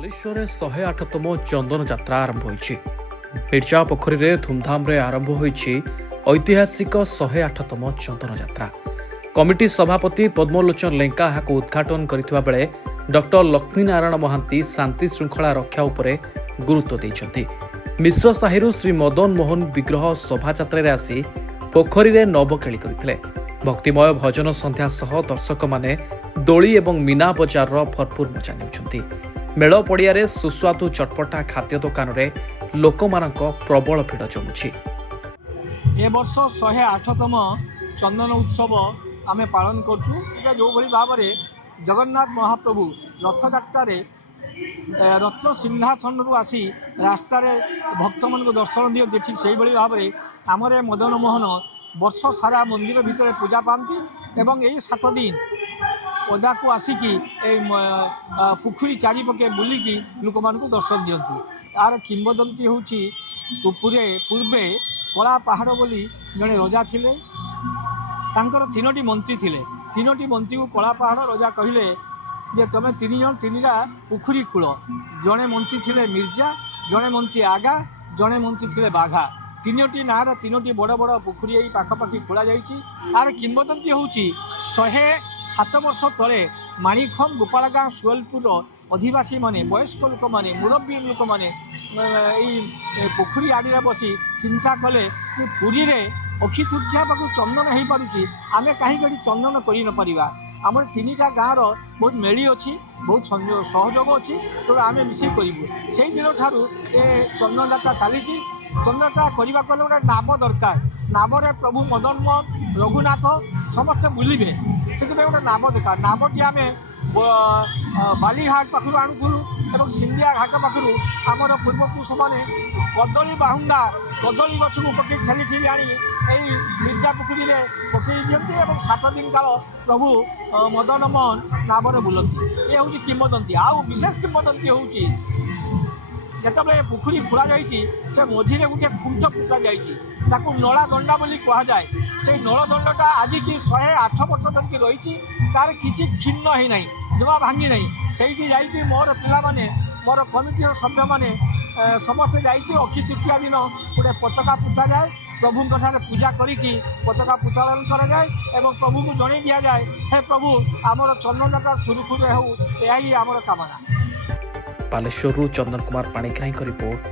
ବାଲେଶ୍ୱରରେ 108ତମ ଚନ୍ଦନ ଯାତ୍ରା ଆରମ୍ଭ ହୋଇଛି। ମିର୍ଜା ପୋଖରୀରେ ଧୁମଧାମରେ ଆରମ୍ଭ ହୋଇଛି ଐତିହାସିକ 108ତମ ଚନ୍ଦନ ଯାତ୍ରା। କମିଟି ସଭାପତି ପଦ୍ମଲୋଚନ ଲେଙ୍କା ଏହାକୁ ଉଦ୍ଘାଟନ କରିଥିବା ବେଳେ ଡକ୍ଟର ଲକ୍ଷ୍ମୀନାରାୟଣ ମହାନ୍ତି ଶାନ୍ତି ଶୃଙ୍ଖଳା ରକ୍ଷା ଉପରେ ଗୁରୁତ୍ୱ ଦେଇଛନ୍ତି। ମିଶ୍ର ସାହିରୁ ଶ୍ରୀ ମଦନ ମୋହନ ବିଗ୍ରହ ଶୋଭାଯାତ୍ରାରେ ଆସି ପୋଖରୀରେ ନବକେଳି କରିଥିଲେ। ଭକ୍ତିମୟ ଭଜନ ସନ୍ଧ୍ୟା ସହ ଦର୍ଶକମାନେ ଦୋଳି ଏବଂ ମୀନା ବଜାରର ଭରପୁର ମଜା ନେଉଛନ୍ତି। ମେଳ ପଡ଼ିଆରେ ସୁସ୍ୱାଦୁ ଚଟପଟା ଖାଦ୍ୟ ଦୋକାନରେ ଲୋକମାନଙ୍କ ପ୍ରବଳ ଭିଡ଼ ଜମୁଛି। ଏ ବର୍ଷ 108ତମ ଚନ୍ଦନ ଉତ୍ସବ ଆମେ ପାଳନ କରୁଛୁ। ଏଇଟା ଯେଉଁଭଳି ଭାବରେ ଜଗନ୍ନାଥ ମହାପ୍ରଭୁ ରଥଯାତ୍ରାରେ ରତ୍ନ ସିଂହାସନରୁ ଆସି ରାସ୍ତାରେ ଭକ୍ତମାନଙ୍କୁ ଦର୍ଶନ ଦିଅନ୍ତି, ଠିକ୍ ସେଇଭଳି ଭାବରେ ଆମର ଏ ମଦନ ମୋହନ ବର୍ଷ ସାରା ମନ୍ଦିର ଭିତରେ ପୂଜା ପାଆନ୍ତି ଏବଂ ଏହି 7 ଦିନ ପଦାକୁ ଆସିକି এই ପୋଖରୀ ଚାରିପଟେ ବୁଲିକି ଲୋକମାନଙ୍କୁ ଦର୍ଶନ ଦିଅନ୍ତି। ତାର କିମ୍ବଦନ୍ତୀ ହେଉଛି ପୂର୍ବେ କଳା ପାହାଡ଼ ବୋଲି ଜଣେ ରଜା ଥିଲେ। ତାଙ୍କର 3ଟି ମନ୍ତ୍ରୀ ଥିଲେ। 3ଟି ମନ୍ତ୍ରୀକୁ କଳା ପାହାଡ଼ ରଜା କହିଲେ ଯେ ତୁମେ 3 ଜଣ 3ଟା ପୋଖରୀ କୂଳ। ଜଣେ ମନ୍ତ୍ରୀ ଥିଲେ ମିର୍ଜା, ଜଣେ ମନ୍ତ୍ରୀ ଆଗା, ଜଣେ ମନ୍ତ୍ରୀ ଥିଲେ ବାଘା। 3ଟି ନାଁରେ 3ଟି ବଡ଼ ବଡ଼ ପୋଖରୀ ଏଇ ପାଖାପାଖି ଖୋଳାଯାଇଛି। ତାର କିମ୍ବଦନ୍ତୀ ହେଉଛି 107 ବର୍ଷ ତଳେ ମାଣିଖମ୍ ଗୋପାଳ ଗାଁ ସୁଏଲପୁରର ଅଧିବାସୀମାନେ, ବୟସ୍କ ଲୋକମାନେ, ମୁରବ୍ବୀ ଲୋକମାନେ ଏଇ ପୋଖରୀ ଆଡ଼ିରେ ବସି ଚିନ୍ତା କଲେ ଯେ ପୁରୀରେ ଅକ୍ଷି ତୃତୀୟା ପାଖକୁ ଚନ୍ଦନ ହେଇପାରୁଛି, ଆମେ କାହିଁକି ଏଠି ଚନ୍ଦନ କରିନପାରିବା। ଆମର 3ଟା ଗାଁର ବହୁତ ମେଳି ଅଛି, ବହୁତ ସହଯୋଗ ଅଛି, ତେଣୁ ଆମେ ମିଶିକି କରିବୁ। ସେଇ ଦିନଠାରୁ ଏ ଚନ୍ଦନ ଯାତ୍ରା ଚାଲିଛି। ଚନ୍ଦନଯାତ୍ରା କରିବାକୁ ହେଲେ ଗୋଟେ ନାମ ଦରକାର। ନାମରେ ପ୍ରଭୁ ମଦନ ମୋହନ, ରଘୁନାଥ ସମସ୍ତେ ବୁଲିବେ, ସେଥିପାଇଁ ଗୋଟେ ନାମ ଦରକାର। ନାମଟି ଆମେ ବାଲିଘାଟ ପାଖରୁ ଆଣୁଥିଲୁ ଏବଂ ସିନ୍ଦିଆ ଘାଟ ପାଖରୁ ଆମର ପୂର୍ବପୁରୁଷମାନେ କଦଳୀ ବାହୁଙ୍ଗା କଦଳୀ ଗଛକୁ ପକେଇ ଠେଲି ଠେଲି ଆଣି ଏଇ ମିର୍ଜା ପୋଖରୀରେ ପକେଇ ଦିଅନ୍ତି ଏବଂ 7 ଦିନ କାଳ ପ୍ରଭୁ ମଦନ ମୋହନ ନାମରେ ବୁଲନ୍ତି। ଏ ହେଉଛି କିମ୍ବଦନ୍ତୀ। ଆଉ ବିଶେଷ କିମ୍ବଦନ୍ତୀ ହେଉଛି ଯେତେବେଳେ ପୋଖରୀ ଖୋଳାଯାଇଛି ସେ ମଝିରେ ଗୋଟିଏ ଖୁଣ୍ଟ ପୋତା ଯାଇଛି, ତାକୁ ନଳା ଦଣ୍ଡା ବୋଲି କୁହାଯାଏ। ସେଇ ନଳ ଦଣ୍ଡଟା ଆଜିକି 108 ବର୍ଷ ଧରିକି ରହିଛି, ତାର କିଛି କ୍ଷିନ୍ନ ହେଇନାହିଁ, ଜମା ଭାଙ୍ଗି ନାହିଁ। ସେଇଠି ଯାଇକି ମୋର ପିଲାମାନେ, ମୋର କମିଟିର ସଭ୍ୟମାନେ ସମସ୍ତେ ଯାଇକି ଅକ୍ଷି ତୃତୀୟା ଦିନ ଗୋଟେ ପତାକା ପୋତାଯାଏ, ପ୍ରଭୁଙ୍କଠାରେ ପୂଜା କରିକି ପତାକା ଉତ୍ତୋଳନ କରାଯାଏ ଏବଂ ପ୍ରଭୁଙ୍କୁ ଜଣାଇ ଦିଆଯାଏ, ହେ ପ୍ରଭୁ ଆମର ଚନ୍ଦନଯାତ୍ରା ସୁରୁଖୁରୁରେ ହେଉ, ଏହା ହିଁ ଆମର କାମନା। ବାଲେଶ୍ୱରରୁ ଚନ୍ଦନ କୁମାର ପାଣିଗ୍ରାହୀଙ୍କ ରିପୋର୍ଟ।